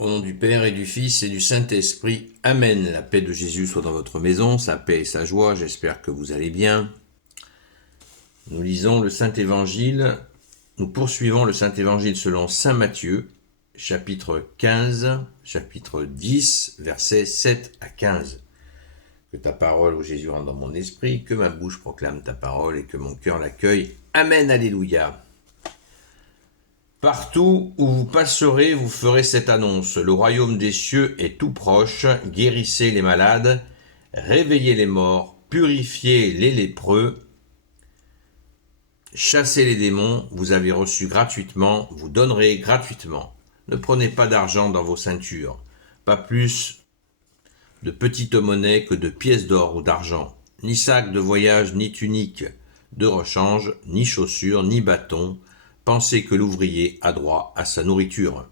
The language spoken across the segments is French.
Au nom du Père et du Fils et du Saint-Esprit, Amen. La paix de Jésus soit dans votre maison, sa paix et sa joie, j'espère que vous allez bien. Nous lisons le Saint-Évangile, nous poursuivons le Saint-Évangile selon Saint Matthieu, chapitre 15, chapitre 10, versets 7 à 15. Que ta parole, ô Jésus, rentre dans mon esprit, que ma bouche proclame ta parole et que mon cœur l'accueille. Amen, alléluia. Partout où vous passerez, vous ferez cette annonce. Le royaume des cieux est tout proche. Guérissez les malades, réveillez les morts, purifiez les lépreux, chassez les démons. Vous avez reçu gratuitement, vous donnerez gratuitement. Ne prenez pas d'argent dans vos ceintures, pas plus de petites monnaies que de pièces d'or ou d'argent, ni sac de voyage, ni tunique de rechange, ni chaussures, ni bâton. Pensez que l'ouvrier a droit à sa nourriture.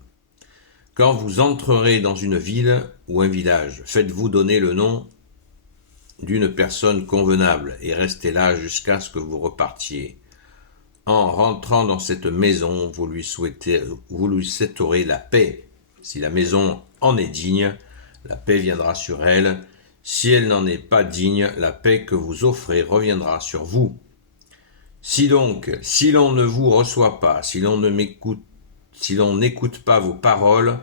Quand vous entrerez dans une ville ou un village, faites-vous donner le nom d'une personne convenable et restez là jusqu'à ce que vous repartiez. En rentrant dans cette maison, vous lui souhaiterez la paix. Si la maison en est digne, la paix viendra sur elle. Si elle n'en est pas digne, la paix que vous offrez reviendra sur vous. Si donc, si l'on ne vous reçoit pas, si l'on n'écoute pas vos paroles,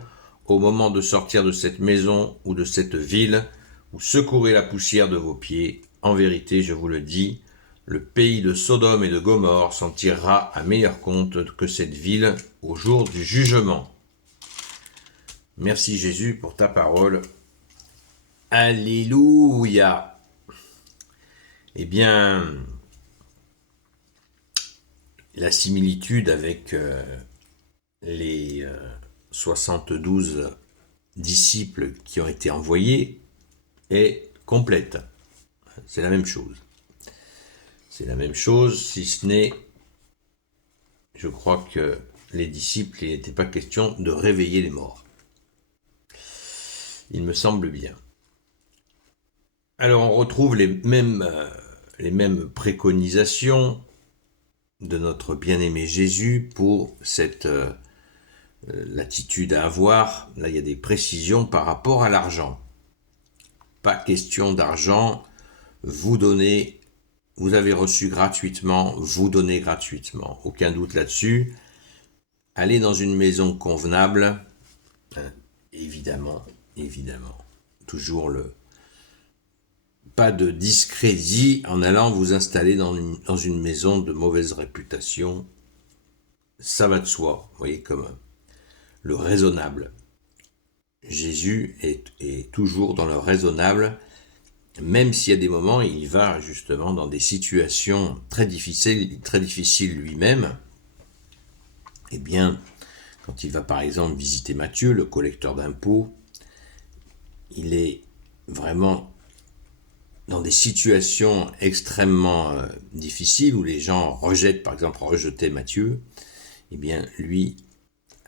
au moment de sortir de cette maison ou de cette ville, vous secourez la poussière de vos pieds. En vérité, je vous le dis, le pays de Sodome et de Gomorrhe s'en tirera à meilleur compte que cette ville au jour du jugement. Merci Jésus pour ta parole. Alléluia. Eh bien, la similitude avec les 72 disciples qui ont été envoyés est complète. C'est la même chose. C'est la même chose, si ce n'est, je crois que les disciples, il n'était pas question de réveiller les morts. Il me semble bien. Alors on retrouve les mêmes préconisations de notre bien-aimé Jésus pour cette l'attitude à avoir. Là, il y a des précisions par rapport à l'argent. Pas question d'argent, vous avez reçu gratuitement, vous donnez gratuitement. Aucun doute là-dessus. Allez dans une maison convenable, évidemment. Toujours pas de discrédit en allant vous installer dans une maison de mauvaise réputation. Ça va de soi, vous voyez, comme le raisonnable. Jésus est toujours dans le raisonnable, même s'il y a des moments, il va justement dans des situations très difficiles lui-même. Eh bien, quand il va par exemple visiter Matthieu, le collecteur d'impôts, il est vraiment dans des situations extrêmement difficiles où les gens rejetaient Matthieu. Eh bien, lui,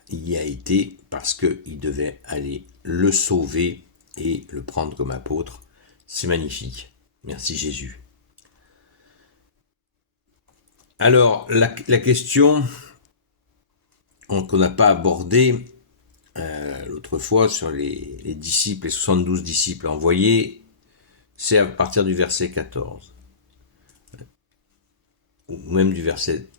il y a été parce qu'il devait aller le sauver et le prendre comme apôtre. C'est magnifique. Merci Jésus. Alors, la question qu'on n'a pas abordée l'autre fois sur les disciples, les 72 disciples envoyés, c'est à partir du verset 14. Ou même du verset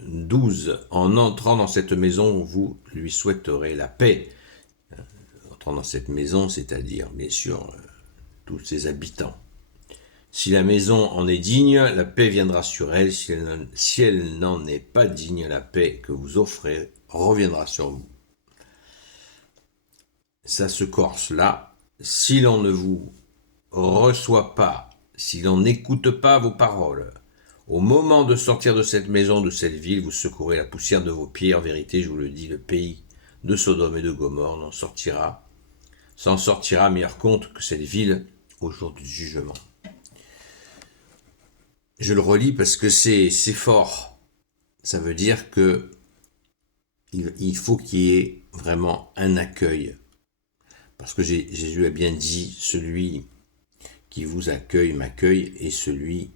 12. En entrant dans cette maison, vous lui souhaiterez la paix. Entrant dans cette maison, c'est-à-dire, bien sûr, tous ses habitants. Si la maison en est digne, la paix viendra sur elle. Si elle n'en est pas digne, la paix que vous offrez reviendra sur vous. Ça se corse là. Si l'on ne vous reçoit pas, si l'on n'écoute pas vos paroles, au moment de sortir de cette maison, de cette ville, vous secourez la poussière de vos pieds. En vérité, je vous le dis, le pays de Sodome et de Gomorrhe s'en sortira meilleur compte que cette ville au jour du jugement. Je le relis parce que c'est fort. Ça veut dire que il faut qu'il y ait vraiment un accueil. Parce que Jésus a bien dit, celui qui vous accueille m'accueille, et celui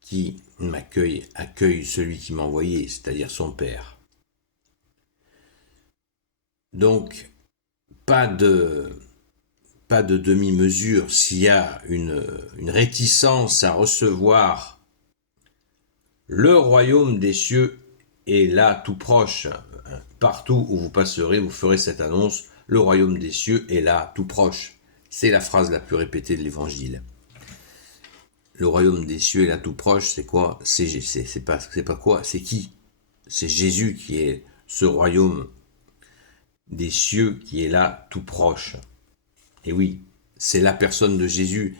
qui m'accueille accueille celui qui m'a envoyé, c'est-à-dire son Père. Donc, pas de demi-mesure s'il y a une réticence à recevoir le royaume des cieux est là tout proche. Partout où vous passerez, vous ferez cette annonce, le royaume des cieux est là tout proche. C'est la phrase la plus répétée de l'évangile. Le royaume des cieux est là tout proche, c'est quoi? C'est pas quoi? C'est qui? C'est Jésus qui est ce royaume des cieux qui est là tout proche. Et oui, c'est la personne de Jésus.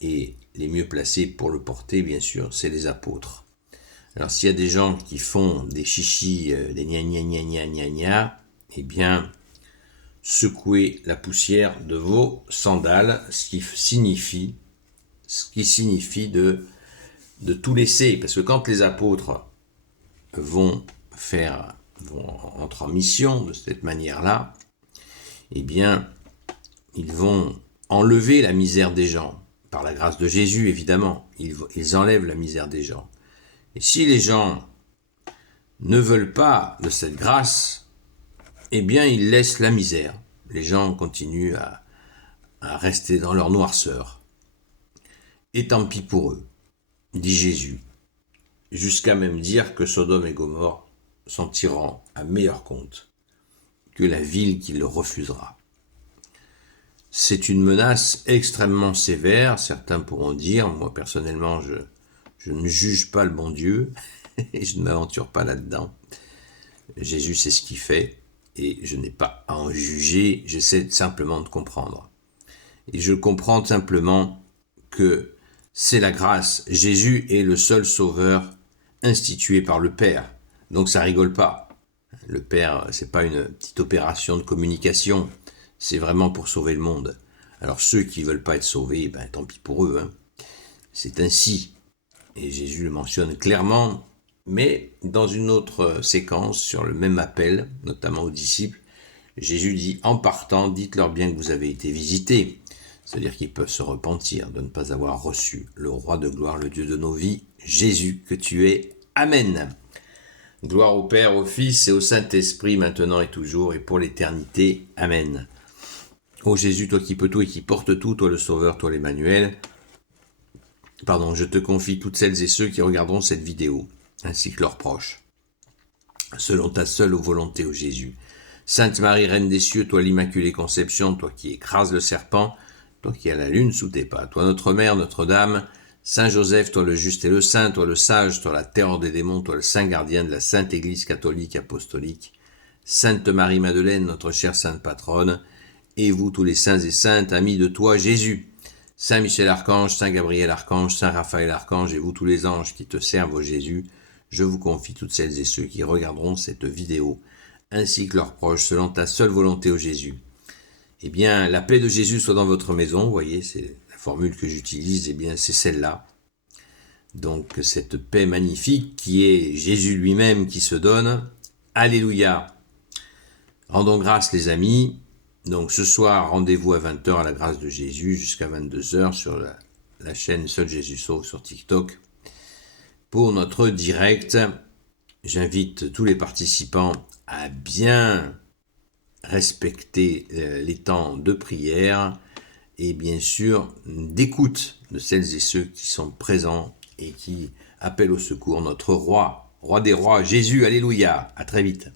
Et les mieux placés pour le porter, bien sûr, c'est les apôtres. Alors s'il y a des gens qui font des chichis, des gna gna gna gna gna gna, eh bien, secouez la poussière de vos sandales, ce qui signifie de tout laisser. Parce que quand les apôtres vont entrer en mission de cette manière-là, eh bien, ils vont enlever la misère des gens. Par la grâce de Jésus, évidemment, ils enlèvent la misère des gens. Et si les gens ne veulent pas de cette grâce, eh bien, ils laissent la misère. Les gens continuent à rester dans leur noirceur. Et tant pis pour eux, dit Jésus, jusqu'à même dire que Sodome et Gomorrhe s'en tireront à meilleur compte que la ville qui le refusera. C'est une menace extrêmement sévère, certains pourront dire, moi personnellement je ne juge pas le bon Dieu, et je ne m'aventure pas là-dedans. Jésus sait ce qu'il fait, et je n'ai pas à en juger, j'essaie simplement de comprendre. Et je comprends simplement que c'est la grâce. Jésus est le seul sauveur institué par le Père, donc ça rigole pas. Le Père, c'est pas une petite opération de communication, c'est vraiment pour sauver le monde. Alors ceux qui ne veulent pas être sauvés, ben tant pis pour eux. C'est ainsi. Et Jésus le mentionne clairement, mais dans une autre séquence sur le même appel, notamment aux disciples, Jésus dit, en partant, dites-leur bien que vous avez été visités. C'est-à-dire qu'ils peuvent se repentir de ne pas avoir reçu le roi de gloire, le Dieu de nos vies, Jésus que tu es. Amen. Gloire au Père, au Fils et au Saint-Esprit, maintenant et toujours, et pour l'éternité. Amen. Ô Jésus, toi qui peux tout et qui portes tout, toi le Sauveur, toi l'Emmanuel, je te confie toutes celles et ceux qui regarderont cette vidéo, ainsi que leurs proches, selon ta seule volonté, ô Jésus. Sainte Marie, Reine des cieux, toi l'Immaculée Conception, toi qui écrases le serpent, toi qui as la lune sous tes pas, toi notre Mère, Notre-Dame, Saint Joseph, toi le juste et le saint, toi le sage, toi la terreur des démons, toi le saint gardien de la Sainte Église catholique apostolique, Sainte Marie-Madeleine, notre chère sainte patronne, et vous tous les saints et saintes, amis de toi Jésus, Saint Michel Archange, Saint Gabriel Archange, Saint Raphaël Archange, et vous tous les anges qui te servent, ô Jésus, je vous confie toutes celles et ceux qui regarderont cette vidéo, ainsi que leurs proches, selon ta seule volonté, ô Jésus. Eh bien, la paix de Jésus soit dans votre maison, vous voyez, c'est la formule que j'utilise, eh bien, c'est celle-là. Donc, cette paix magnifique qui est Jésus lui-même qui se donne. Alléluia. Rendons grâce, les amis. Donc, ce soir, rendez-vous à 20h à la grâce de Jésus, jusqu'à 22h sur la chaîne Seul Jésus Sauve sur TikTok. Pour notre direct, j'invite tous les participants à bien respecter les temps de prière et bien sûr d'écoute de celles et ceux qui sont présents et qui appellent au secours notre roi des rois, Jésus, alléluia. À très vite.